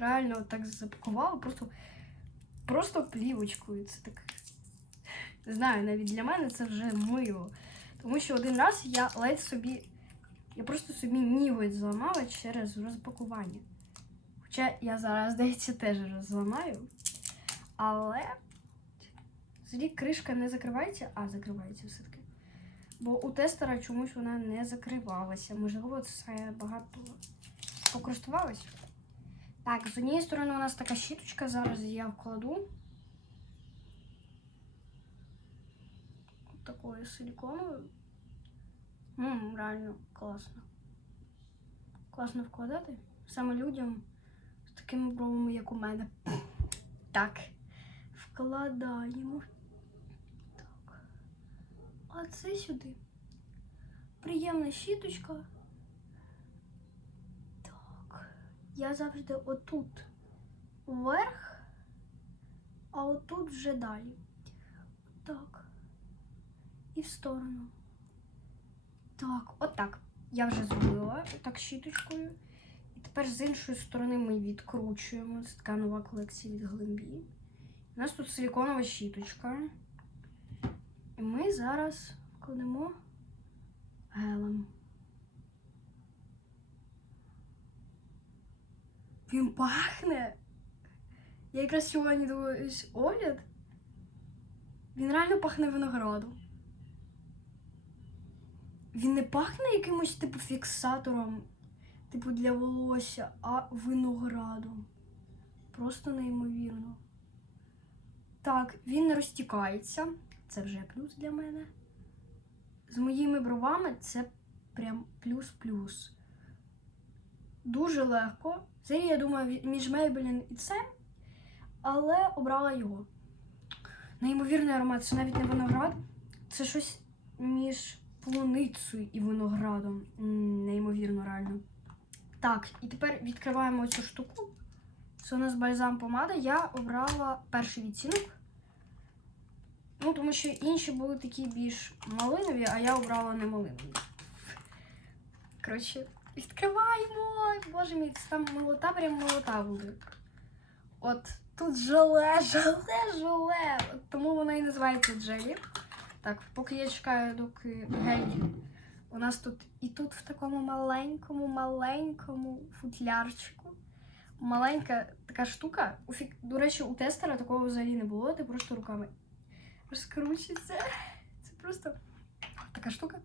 Реально так запакувала, просто, просто плівочкою. Це так. Не знаю, навіть для мене це вже мило. Тому що один раз я ледь собі. Я просто собі ніготь зламала через розпакування. Хоча я зараз, здається, теж розламаю. Але тоді кришка не закривається, а закривається все-таки. Бо у тестера чомусь вона не закривалася. Можливо, це багато покористувалась. Так, з однієї сторони у нас така щіточка, зараз я вкладу. Такою силіконовою. Ммм, реально класно. Класно вкладати. Саме людям з такими бровами, як у мене. Так. Вкладаємо. Так. А це сюди. Приємна щіточка. Так. Я завжди отут вверх, а отут вже далі. Так. І в сторону. Так, отак. Я вже зробила так щіточкою. І тепер з іншої сторони ми відкручуємо. Це така нова колекція від Глембі. У нас тут силіконова щіточка. І ми зараз кладемо гелем. Він пахне. Я якраз сьогодні дивилась огляд. Він реально пахне виноградом. Він не пахне якимось типу фіксатором, типу для волосся, а виноградом. Просто неймовірно. Так, він не розтікається. Це вже плюс для мене. З моїми бровами це прям плюс-плюс. Дуже легко. Це, я думаю, між Maybelline і це, але обрала його. Неймовірний аромат, це навіть не виноград, це щось між полуницею і виноградом. Неймовірно, реально. Так, і тепер відкриваємо цю штуку. Це у нас бальзам помада. Я обрала перший відтінок. Ну, тому що інші були такі більш малинові, а я обрала не малинові. Коротше, відкриваємо. Боже мій, це там молота, прям молота буде. От тут желе, желе, желе. Тому вона і називається джелі. Так, поки я чекаю, доки гель. У нас тут і тут в такому маленькому, маленькому футлярчику. Маленька така штука. До речі, у тестера такого взагалі не було, ти просто руками розкручується. Це просто така штука.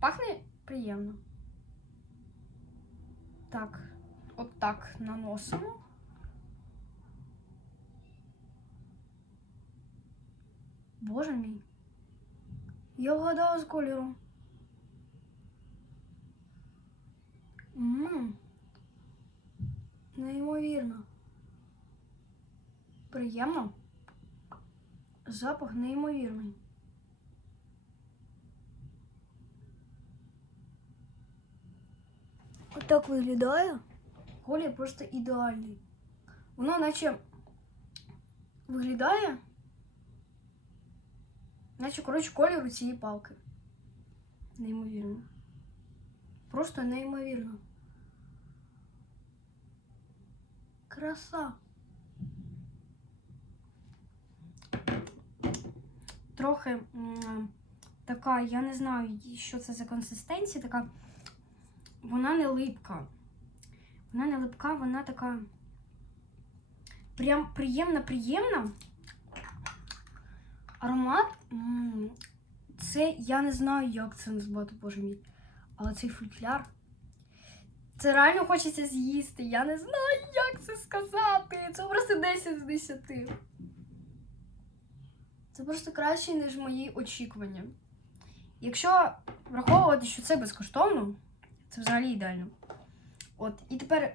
Пахне приємно. Так, от так наносимо. Боже мій. Я вгадала з кольором. Ммм. Неймовірно. Приємно. Запах неймовірний. Отак виглядає. Колір просто ідеальний. Воно наче виглядає. Наче, коротше, колір у цієї палки. Неймовірно. Просто неймовірно. Краса. Трохи така, я не знаю, що це за консистенція, така. Вона не липка. Вона не липка, вона така. Прям приємна, приємна. Аромат. Це я не знаю, як це назвати, боже мій. Але цей футляр. Це реально хочеться з'їсти. Я не знаю, як це сказати. Це просто 10 з 10. Це просто краще, ніж мої очікування. Якщо враховувати, що це безкоштовно, це взагалі ідеально. От, і тепер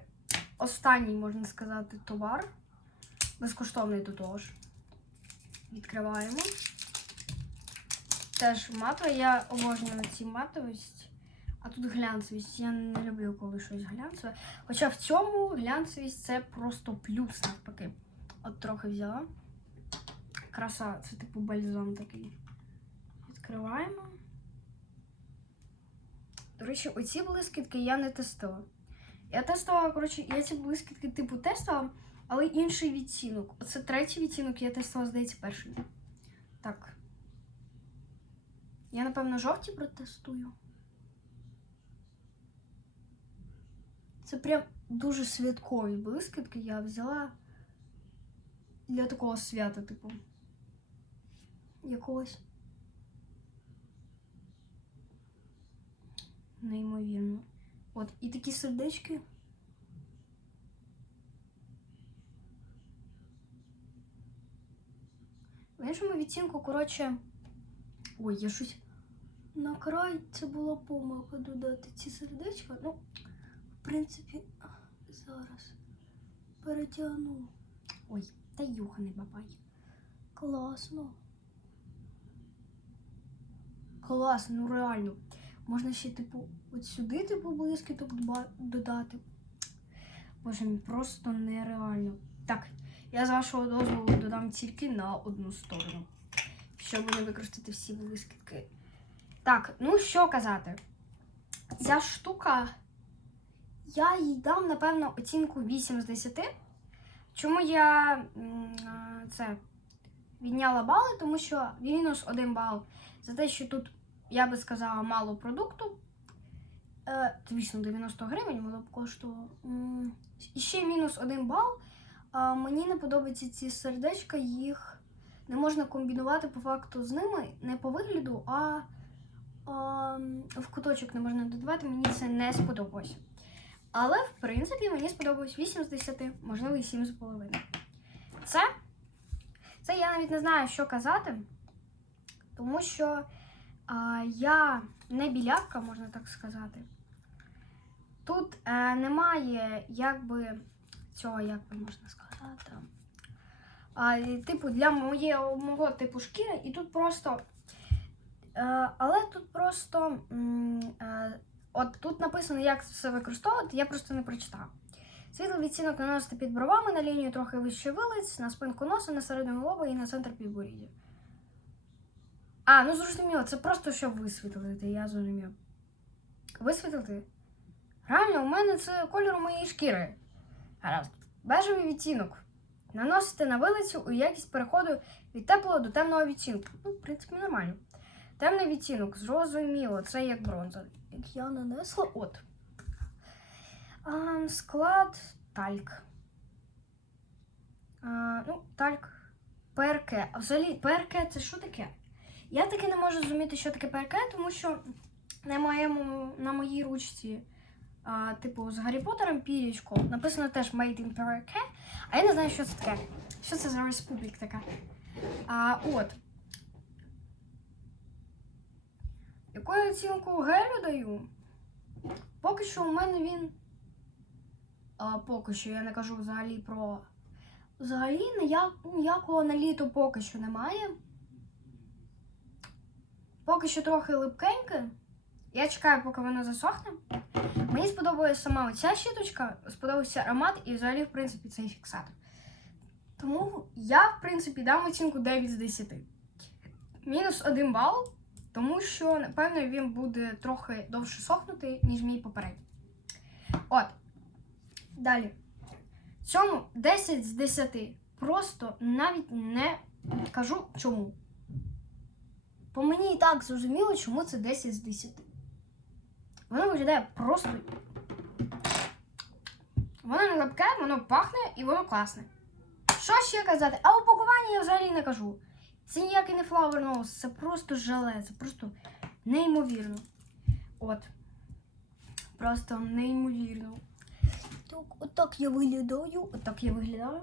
останній, можна сказати, товар. Безкоштовний до того ж. Відкриваємо. Теж матова. Я обожнюю ці матовість. А тут глянцевість. Я не люблю, коли щось глянцеве. Хоча в цьому глянцевість це просто плюс навпаки. От трохи взяла. Краса, це типу бальзам такий. Відкриваємо. До речі, оці блискітки я не тестила. Я тестувала, коротше, я ці блискітки типу тестувала, але інший відтінок. Оце третій відтінок, я тестувала, здається, перший. Так. Я, напевно, жовті протестую. Це прям дуже святкові блискітки я взяла для такого свята, типу. Якогось. Неймовірно. От, і такі сердечки. В іншому відтінку, коротше. Ой, я щось. На край це була помилка додати ці сердечка. Ну, в принципі, зараз перетягну. Ой, та юханий бабай. Класно. Класно, ну реально. Можна ще, типу, от сюди, типу, блискіток додати. Боже просто нереально. Так, я з вашого дозволу додам тільки на одну сторону, щоб не використати всі блискітки. Так, ну що казати? Ця штука, я їй дам, напевно, оцінку 8 з 10. Чому я це відняла бали? Тому що мінус 1 бал за те, що тут, я би сказала, мало продукту. Е, звісно, 90 гривень воно б коштувало. І ще мінус 1 бал. Мені не подобаються ці сердечка, їх не можна комбінувати по факту з ними, не по вигляду, а, в куточок не можна додавати. Мені це не сподобалось. Але, в принципі, мені сподобалось 8 з 10, можливо, і 7 з половиною. Це, це я навіть не знаю, що казати, тому що я не білявка, можна так сказати. Тут е, немає, якби, цього, як би можна сказати. А, типу, для моєго мого типу шкіри, і тут просто. Е, але тут просто. е, От тут написано, як все використовувати, я просто не прочитала. Світлий відцінок наносити під бровами на лінію трохи вище вилиць, на спинку носа, на середину лоба і на центр підборіддя. А, ну зрозуміло, це просто щоб висвітлити, я зрозумів. Висвітлити? Реально, у мене це кольор моєї шкіри. Гаразд. Бежевий відтінок. Наносити на вилицю у якість переходу від теплого до темного відтінку. Ну, в принципі, нормально. Темний відтінок, зрозуміло, це як бронза. Як я нанесла, от. А, склад тальк. А, ну, тальк. Перке. А взагалі, перке це що таке? Я таки не можу зрозуміти, що таке перке, тому що на, моєму, на моїй ручці, а, типу, з Гаррі Поттером пірічко, написано теж Made in Перке, а я не знаю, що це таке. Що це за республік така? А, от. Яку я оцінку гелю даю? Поки що у мене він. А, поки що я не кажу взагалі про. Взагалі ніяк, ніякого наліту поки що немає. Поки що трохи липкеньке. Я чекаю, поки воно засохне. Мені сподобалася сама оця щіточка, сподобався аромат і взагалі, в принципі, цей фіксатор. Тому я, в принципі, дам оцінку 9 з 10. Мінус 1 бал, тому що, напевно, він буде трохи довше сохнути, ніж мій попередній. От. Далі. Цьому 10 з 10. Просто навіть не кажу чому. По мені і так зрозуміло, чому це 10 з 10. Воно виглядає просто. Воно не липке, воно пахне і воно класне. Що ще казати? А упакування я взагалі не кажу. Це ніякий не Flower Nose, це просто желе, це просто неймовірно. От. Просто неймовірно. Так, отак я виглядаю, отак я виглядаю.